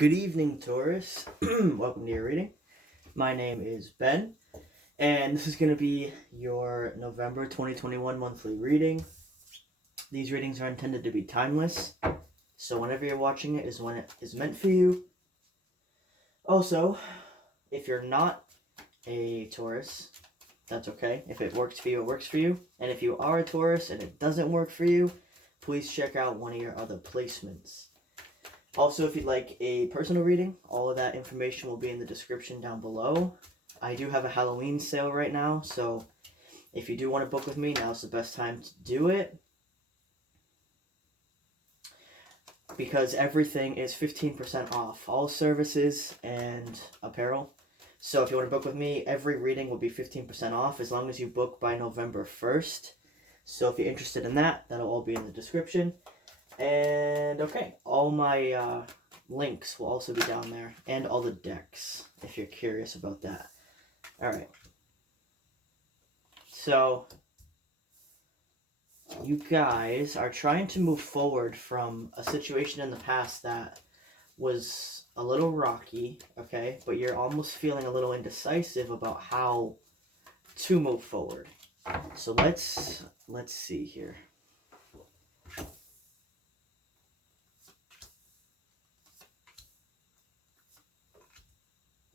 Good evening, Taurus. Welcome to your reading. My name is Ben, and this is going to be your November 2021 monthly reading. These readings are intended to be timeless, so whenever you're watching it is when it is meant for you. Also, if you're not a Taurus, that's okay. If it works for you, it works for you. And if you are a Taurus and it doesn't work for you, please check out one of your other placements. Also, if you'd like a personal reading, all of that information will be in the description down below. I do have a Halloween sale right now, so if you do want to book with me, now's the best time to do it. Because everything is 15% off, all services and apparel. So if you want to book with me, every reading will be 15% off as long as you book by November 1st. So if you're interested in that, that'll all be in the description. And okay, all my links will also be down there, and all the decks, if you're curious about that. Alright. So, you guys are trying to move forward from a situation in the past that was a little rocky, okay? But you're almost feeling a little indecisive about how to move forward. So let's see here.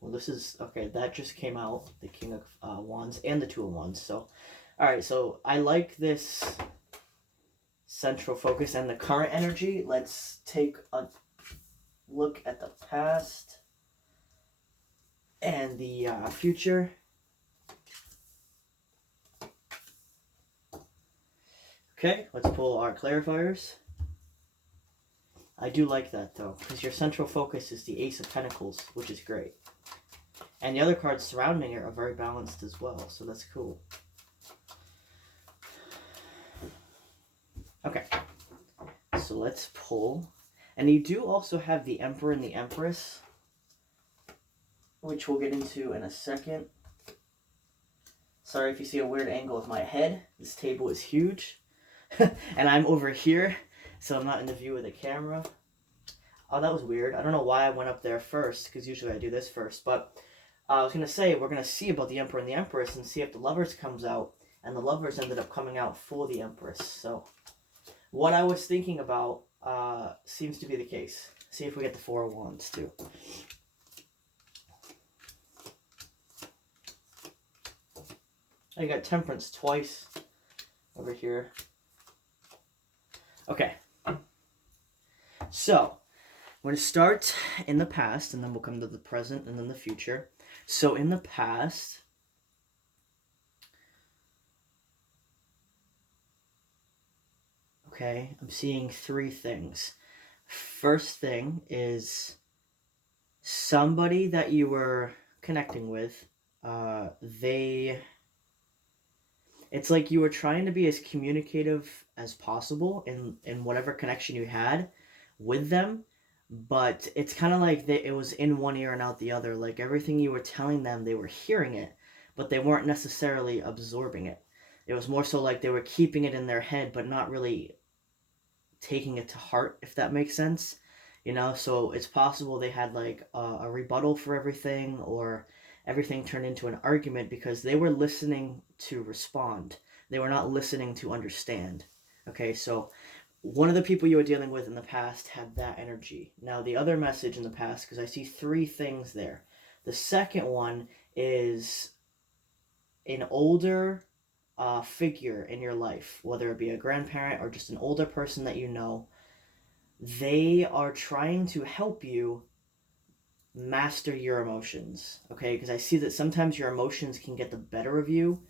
Well, this is, okay, that just came out, the King of Wands and the Two of Wands. So, alright, so I like this central focus and the current energy. Let's take a look at the past and the future. Okay, let's pull our clarifiers. I do like that, though, because your central focus is the Ace of Pentacles, which is great. And the other cards surrounding it are very balanced as well, so that's cool. Okay, so let's pull. And you do also have the Emperor and the Empress, which we'll get into in a second. Sorry if you see a weird angle of my head. This table is huge. And I'm over here, so I'm not in the view of the camera. Oh, that was weird. I don't know why I went up there first, because usually I do this first, but I was going to say, we're going to see about the Emperor and the Empress and see if the Lovers comes out, and the Lovers ended up coming out for the Empress. So, what I was thinking about seems to be the case. See if we get the Four of Wands, too. I got Temperance twice over here. Okay. So, we're going to start in the past, and then we'll come to the present, and then the future. So in the past, okay, I'm seeing three things. First thing is somebody that you were connecting with, it's like you were trying to be as communicative as possible in whatever connection you had with them. But it's kind of like it was in one ear and out the other. Like everything you were telling them, they were hearing it, but they weren't necessarily absorbing it. It was more so like they were keeping it in their head, but not really taking it to heart, if that makes sense. You know, so it's possible they had like a rebuttal for everything, or everything turned into an argument because they were listening to respond. They were not listening to understand. Okay, so one of the people you were dealing with in the past had that energy. Now, the other message in the past, because I see three things there. The second one is an older figure in your life, whether it be a grandparent or just an older person that you know. They are trying to help you master your emotions, okay? Because I see that sometimes your emotions can get the better of you,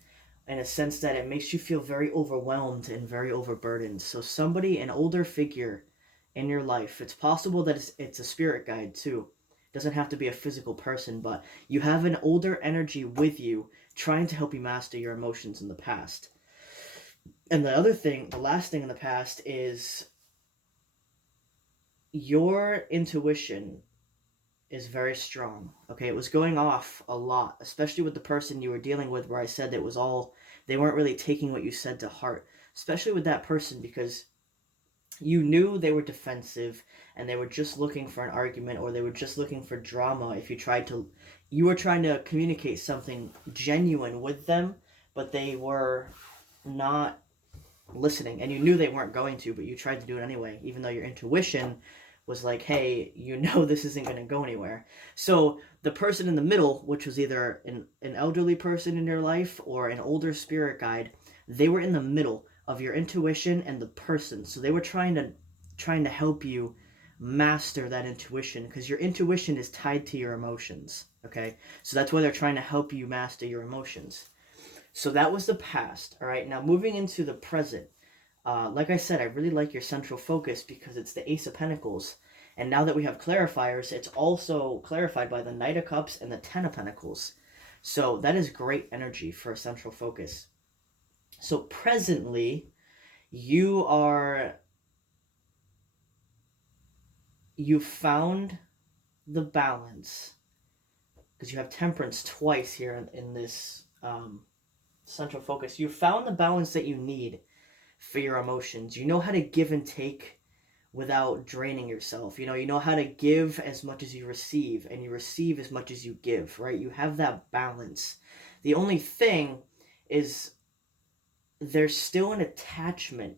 in a sense that it makes you feel very overwhelmed and very overburdened. So somebody, an older figure in your life, it's possible that it's a spirit guide too. It doesn't have to be a physical person, but you have an older energy with you trying to help you master your emotions in the past. And the other thing, the last thing in the past is your intuition is very strong. Okay, it was going off a lot, especially with the person you were dealing with, where I said it was all, they weren't really taking what you said to heart, especially with that person, because You knew they were defensive and they were just looking for an argument, or they were just looking for drama. If you were trying to communicate something genuine with them, but they were not listening, and you knew they weren't going to, but you tried to do it anyway, even though your intuition was like, hey, you know this isn't going to go anywhere. So the person in the middle, which was either an elderly person in your life or an older spirit guide, they were in the middle of your intuition and the person. So they were trying to help you master that intuition, because your intuition is tied to your emotions. Okay, so that's why they're trying to help you master your emotions. So that was the past. All right, now moving into the present. Like I said, I really like your central focus because it's the Ace of Pentacles. And now that we have clarifiers, it's also clarified by the Knight of Cups and the Ten of Pentacles. So that is great energy for a central focus. So presently, you found the balance, because you have Temperance twice here in this central focus. You found the balance that you need for your emotions. You know how to give and take without draining yourself. You know how to give as much as you receive, and you receive as much as you give, right? You have that balance. The only thing is there's still an attachment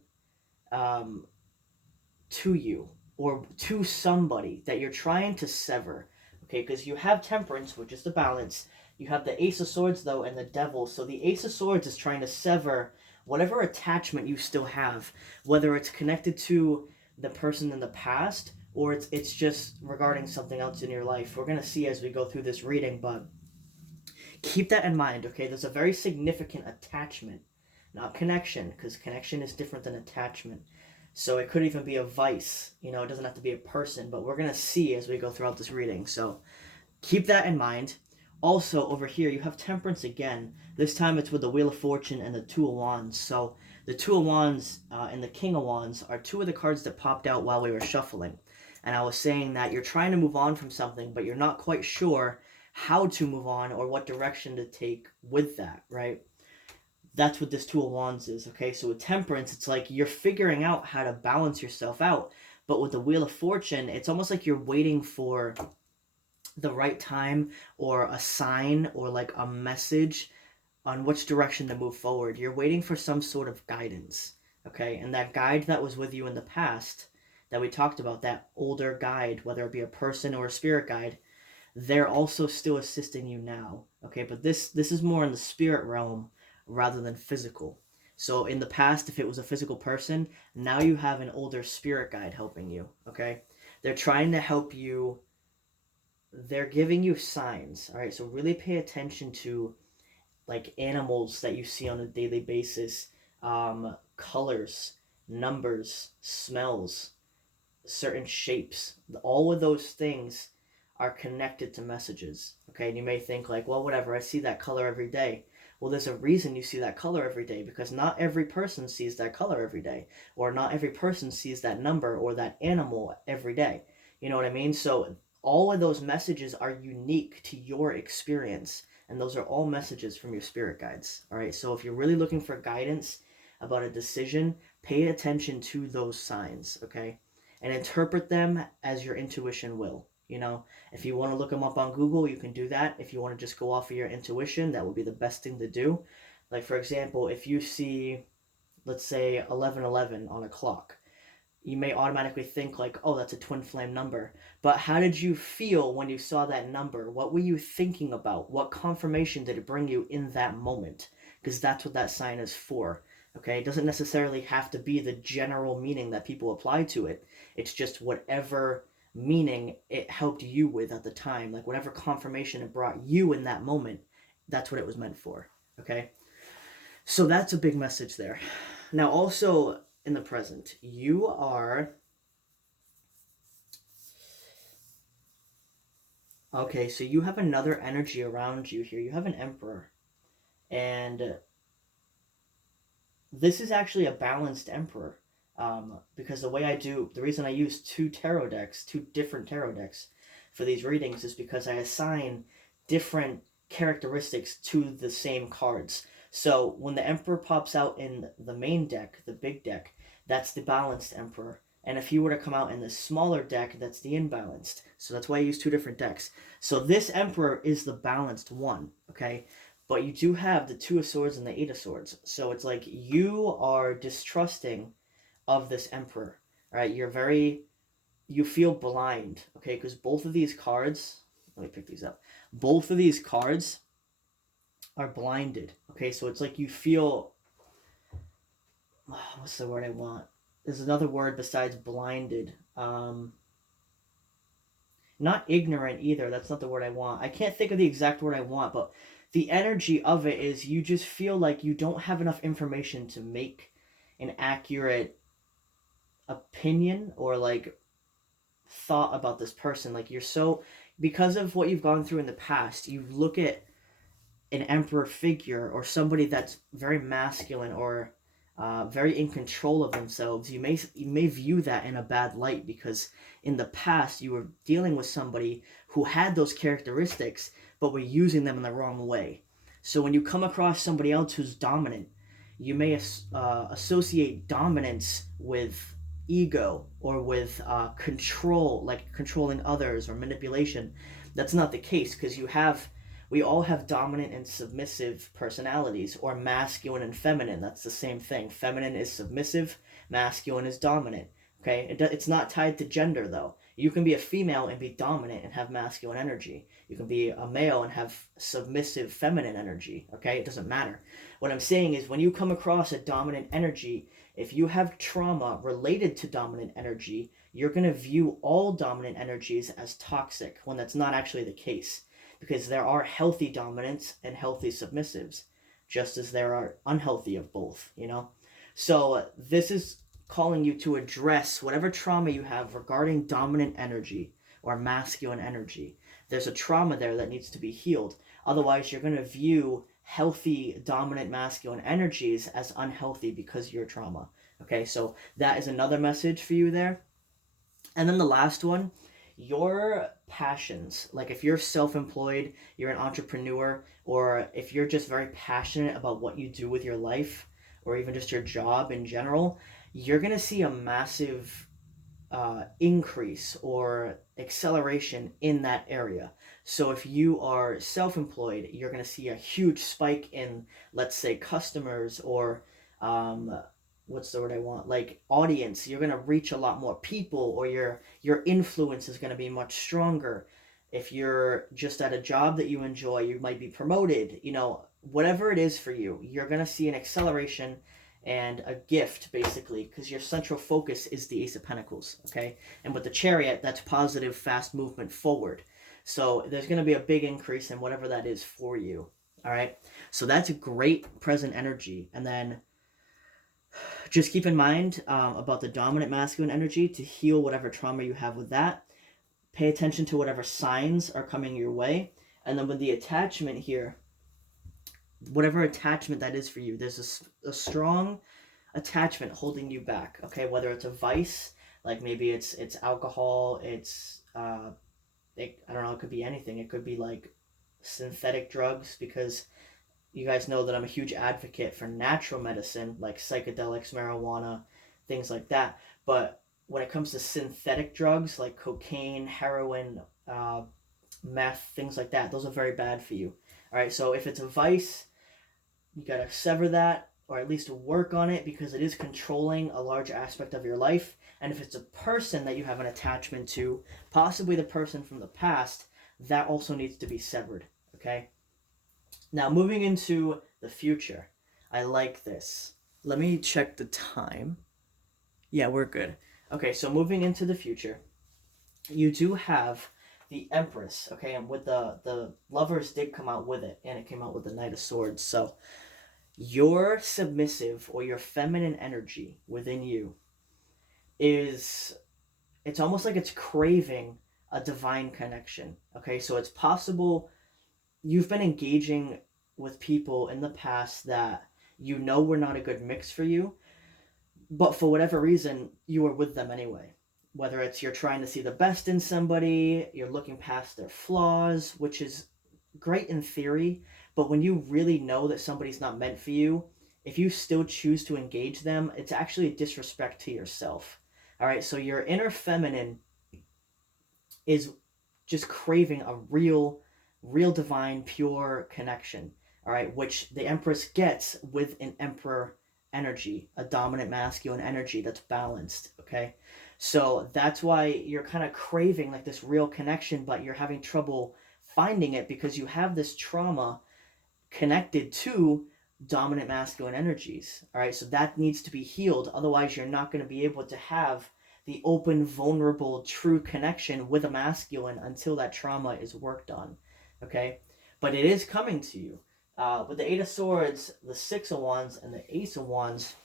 um, to you or to somebody that you're trying to sever. Okay, because you have Temperance, which is the balance. You have the Ace of Swords, though, and the Devil. So the Ace of Swords is trying to sever whatever attachment you still have, whether it's connected to the person in the past or it's just regarding something else in your life. We're going to see as we go through this reading, but keep that in mind, okay? There's a very significant attachment, not connection, because connection is different than attachment. So it could even be a vice. It doesn't have to be a person, but we're going to see as we go throughout this reading. So keep that in mind. Also, over here, you have Temperance again. This time it's with the Wheel of Fortune and the Two of Wands. So the Two of Wands and the King of Wands are two of the cards that popped out while we were shuffling. And I was saying that you're trying to move on from something, but you're not quite sure how to move on or what direction to take with that, right? That's what this Two of Wands is, okay? So with Temperance, it's like you're figuring out how to balance yourself out. But with the Wheel of Fortune, it's almost like you're waiting for the right time or a sign or like a message on which direction to move forward. You're waiting for some sort of guidance, okay? And that guide that was with you in the past that we talked about, that older guide, whether it be a person or a spirit guide, they're also still assisting you now, okay? But this is more in the spirit realm rather than physical. So in the past, if it was a physical person, now you have an older spirit guide helping you, okay? They're trying to help you. They're giving you signs, all right? So really pay attention to like animals that you see on a daily basis, colors, numbers, smells, certain shapes. All of those things are connected to messages. Okay, and you may think like, well, whatever, I see that color every day. Well, there's a reason you see that color every day, because not every person sees that color every day, or not every person sees that number or that animal every day. You know what I mean? So all of those messages are unique to your experience, and those are all messages from your spirit guides. All right, so if you're really looking for guidance about a decision, pay attention to those signs, okay? And interpret them as your intuition will. If you want to look them up on Google, you can do that. If you want to just go off of your intuition, that would be the best thing to do. Like, for example, if you see, let's say, 1111 on a clock, you may automatically think like, oh, that's a twin flame number. But how did you feel when you saw that number? What were you thinking about? What confirmation did it bring you in that moment? Because that's what that sign is for. Okay, it doesn't necessarily have to be the general meaning that people apply to it. It's just whatever meaning it helped you with at the time, like whatever confirmation it brought you in that moment, that's what it was meant for. Okay, so that's a big message there. Now, also in the present, you are okay. So you have another energy around you here. You have an Emperor, and this is actually a balanced Emperor. Because the reason I use two different tarot decks for these readings is because I assign different characteristics to the same cards. So when the Emperor pops out in the main deck, the big deck, that's the balanced Emperor. And if he were to come out in the smaller deck, that's the imbalanced. So that's why I use two different decks. So this Emperor is the balanced one, okay? But you do have the Two of Swords and the Eight of Swords. So it's like you are distrusting of this Emperor, all right? You feel blind, okay? Because both of these cards, let me pick these up. Both of these cards are blinded, okay? So it's like you feel, what's the word I want? There's another word besides blinded. Not ignorant either. That's not the word I want. I can't think of the exact word I want, but the energy of it is you just feel like you don't have enough information to make an accurate opinion or like thought about this person. Like you're so, because of what you've gone through in the past, you look at an emperor figure or somebody that's very masculine or very in control of themselves. You may view that in a bad light because in the past you were dealing with somebody who had those characteristics but were using them in the wrong way. So when you come across somebody else who's dominant, you may associate dominance with ego or with control, like controlling others or manipulation. That's not the case because we all have dominant and submissive personalities, or masculine and feminine. That's the same thing. Feminine is submissive, masculine is dominant. Okay, it's not tied to gender though. You can be a female and be dominant and have masculine energy. You can be a male and have submissive feminine energy. Okay, it doesn't matter. What I'm saying is when you come across a dominant energy, if you have trauma related to dominant energy, you're going to view all dominant energies as toxic when that's not actually the case, because there are healthy dominants and healthy submissives, just as there are unhealthy of both, you know? So this is calling you to address whatever trauma you have regarding dominant energy or masculine energy. There's a trauma there that needs to be healed. Otherwise, you're going to view healthy dominant masculine energies as unhealthy because of your trauma. Okay, so that is another message for you there. And then the last one, your passions. Like if you're self-employed, you're an entrepreneur, or if you're just very passionate about what you do with your life, or even just your job in general, you're going to see a massive increase or acceleration in that area. So if you are self-employed, you're going to see a huge spike in, let's say, customers or what's the word I want? Like audience. You're going to reach a lot more people, or your influence is going to be much stronger. If you're just at a job that you enjoy, you might be promoted. You know, whatever it is for you, you're going to see an acceleration and a gift, basically, because your central focus is the Ace of Pentacles, okay? And with the Chariot, that's positive, fast movement forward. So there's going to be a big increase in whatever that is for you, all right? So that's a great present energy. And then just keep in mind about the dominant masculine energy to heal whatever trauma you have with that. Pay attention to whatever signs are coming your way. And then with the attachment here, whatever attachment that is for you, there's a strong attachment holding you back, okay? Whether it's a vice, like maybe it's alcohol, it's I don't know, it could be anything. It could be like synthetic drugs, because you guys know that I'm a huge advocate for natural medicine, like psychedelics, marijuana, things like that. But when it comes to synthetic drugs like cocaine, heroin, meth, things like that, those are very bad for you. All right, so if it's a vice, you got to sever that, or at least work on it, because it is controlling a large aspect of your life. And if it's a person that you have an attachment to, possibly the person from the past, that also needs to be severed, okay? Now, moving into the future. I like this. Let me check the time. Yeah, we're good. Okay, so moving into the future, you do have the Empress, okay? And with the Lovers did come out with it, and it came out with the Knight of Swords. So your submissive or your feminine energy within you it's almost like it's craving a divine connection, okay? So it's possible you've been engaging with people in the past that you know were not a good mix for you, but for whatever reason, you were with them anyway. Whether it's you're trying to see the best in somebody, you're looking past their flaws, which is great in theory, but when you really know that somebody's not meant for you, if you still choose to engage them, it's actually a disrespect to yourself. All right, so your inner feminine is just craving a real divine, pure connection. All right, which the Empress gets with an Emperor energy, a dominant masculine energy that's balanced. Okay, so that's why you're kind of craving like this real connection, but you're having trouble finding it because you have this trauma connected to dominant masculine energies. All right, so that needs to be healed. Otherwise, you're not going to be able to have the open, vulnerable, true connection with a masculine until that trauma is worked on. Okay, but it is coming to you. With the Eight of Swords, the Six of Wands, and the Ace of Wands.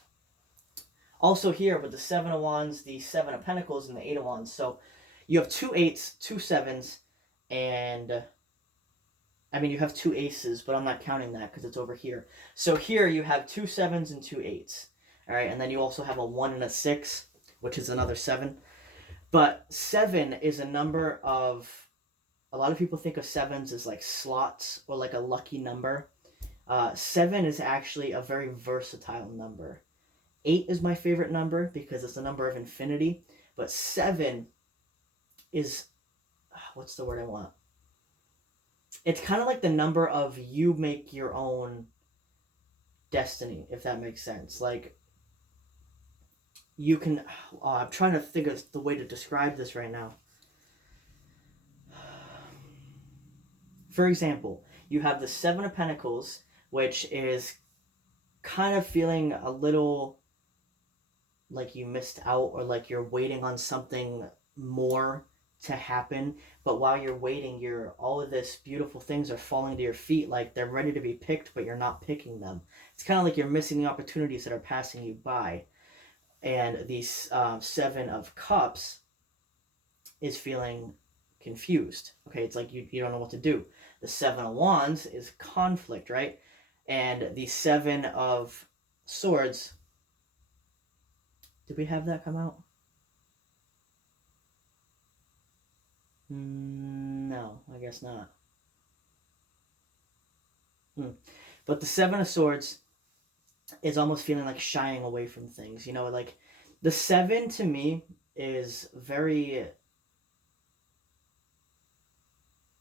Also here with the Seven of Wands, the Seven of Pentacles, and the Eight of Wands. So you have two eights, two sevens, and I mean, you have two aces, but I'm not counting that because it's over here. So here you have two sevens and two eights. All right, and then you also have a 1 and a 6, which is another 7. But 7 is a number of, a lot of people think of sevens as like slots or like a lucky number. 7 is actually a very versatile number. 8 is my favorite number because it's the number of infinity. But 7 is, what's the word I want? It's kind of like the number of you make your own destiny, if that makes sense. Like, you can, I'm trying to think of the way to describe this right now. For example, you have the Seven of Pentacles, which is kind of feeling a little like you missed out or like you're waiting on something more to happen, but while you're waiting, all of this beautiful things are falling to your feet, like they're ready to be picked, but you're not picking them. It's kind of like you're missing the opportunities that are passing you by. And the Seven of Cups is feeling confused. Okay, it's like you don't know what to do. The Seven of Wands is conflict, right? And the Seven of Swords, did we have that come out? No, I guess not. But the Seven of Swords is almost feeling like shying away from things. You know, like the 7 to me is very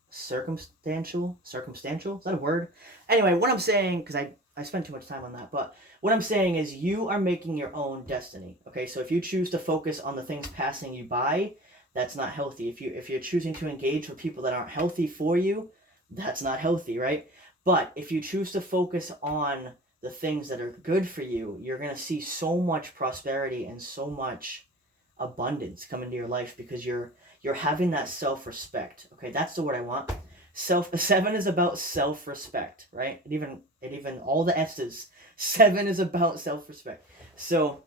circumstantial. Is that a word? Anyway, what I'm saying, because I spent too much time on that, but what I'm saying is you are making your own destiny. Okay, so if you choose to focus on the things passing you by, that's not healthy. If you're choosing to engage with people that aren't healthy for you, that's not healthy, right? But if you choose to focus on the things that are good for you, you're going to see so much prosperity and so much abundance come into your life because you're having that self-respect. Okay, that's the word I want. 7 is about self-respect, right? It even all the S's. 7 is about self-respect. So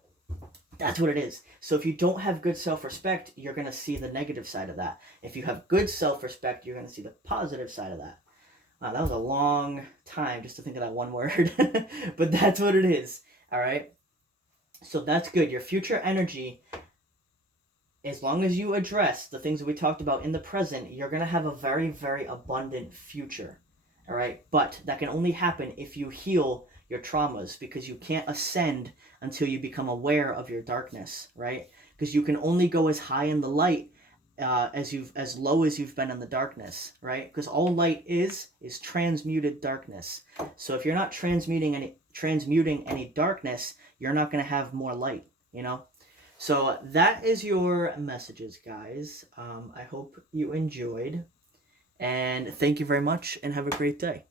that's what it is. So if you don't have good self-respect, you're going to see the negative side of that. If you have good self-respect, you're going to see the positive side of that. Wow, that was a long time just to think of that one word. But that's what it is. All right? So that's good. Your future energy, as long as you address the things that we talked about in the present, you're going to have a very, very abundant future. All right? But that can only happen if you heal your traumas, because you can't ascend until you become aware of your darkness, right? Because you can only go as high in the light as low as you've been in the darkness, right? Because all light is transmuted darkness. So if you're not transmuting any darkness, you're not going to have more light, you know? So that is your messages, guys. I hope you enjoyed, and thank you very much, and have a great day.